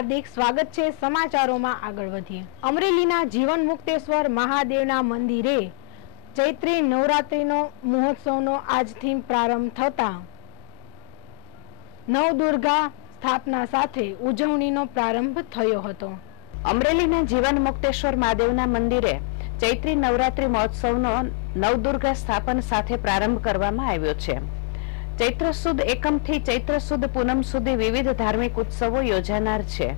हार्दिक स्वागत है। समाचारों में आगळ वधीए। अमरेलीना जीवन मुक्तेश्वर महादेवना मंदिरे चैत्री नवरात्रिनो महोत्सवनो आजथी प्रारंभ थता नवदुर्गा स्थापना साथे उजवણીનો प्रारंभ थयो हतो। अमरेलीना जीवन मुक्तेश्वर महादेवना मंदिरे चैत्री नवरात्रि महोत्सवनो नवदुर्गा स्थापन साथे प्रारंभ करवामां आव्यो छे। चैत्र सुद एकम थी चैत्र सुद पूनम सुधी विविध धार्मिक उत्सवों योजानार छे,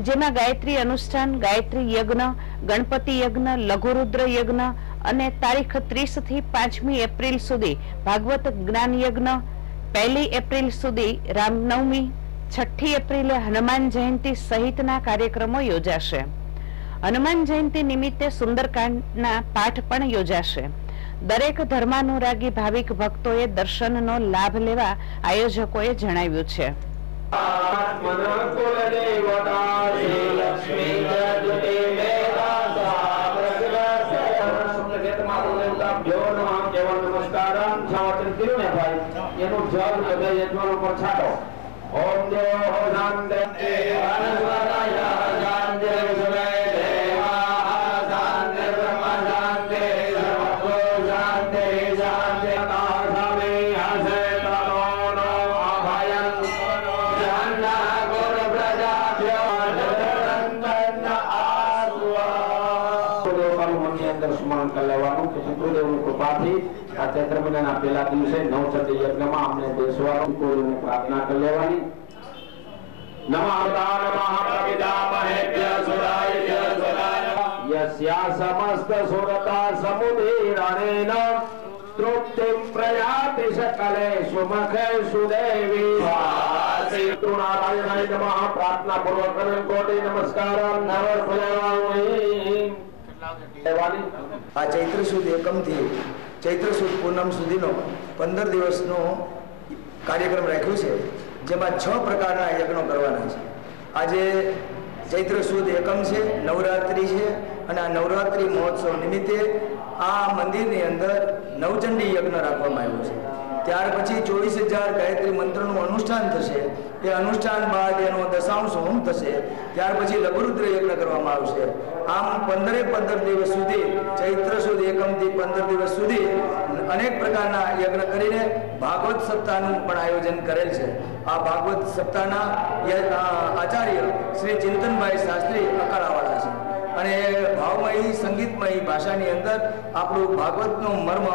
जेमां गायत्री अनुष्ठान, गायत्री यज्ञ, गणपति यज्ञ, लघुरुद्र यज्ञ अने तारीख 30 थी 5मी एप्रिल सुधी भागवत ज्ञान यज्ञ, 1 एप्रिल सुधी रामनवमी, 6 एप्रिले हनुमान जयंती सहितना कार्यक्रमों योजाशे। हनुमान जयंती निमित्ते सुंदरकांडना पाठ पण योजाशे। दरेक धर्मानुरागी भाविक भक्तोए दर्शननो लाभ लेवा आयोजकोए जणाव्युं छे। चैत्र महीना पहला दिवसे नवचंडी यज्ञ में हमने देशवासियों को प्रार्थना कर लेवानी। नमः पितामहेभ्यः सुराय यस्या समस्त सुरता समुदीरणेन तृप्तिं प्रयाति सकलेषु मखेषु देवी। श्री नारायणाय नमः। प्रार्थना पूर्वक कोटि नमस्कारं समर्पयामि। आ चैत्र सुद एकम थी चैत्र सुद पूनम सुधीनो 15 दिवसनो कार्यक्रम राख्यो छे, जेमां 6 प्रकारना यज्ञो करवाना छे। आजे चैत्र सुद एकम छे, नवरात्रि छे अने आ नवरात्रि महोत्सव निमित्ते आ मंदिरनी अंदर नवचंडी यज्ञ राखवामां आव्यो छे। त्यार पछी 24,000 गायत्री मंत्रનું अनुष्ठान થશે। એ अनुष्ठान बाद એનો દશાંશ હોમ થશે। ત્યાર પછી લઘુરુદ્ર યજ્ઞ કરવામાં આવશે। આમ 15 દિવસ સુધી ચૈત્ર સુદ એકમથી 15 દિવસ સુધી અનેક પ્રકારના યજ્ઞ કરીને ભાગવત સપ્તાહનું પણ આયોજન કરેલ છે। આ ભાગવત સપ્તાહના આચાર્ય શ્રી ચિંતનભાઈ શાસ્ત્રી અકાળાવાળા છે અને ભાવમયી સંગીતમયી ભાષાની અંદર આપણું ભાગવતનું મર્મ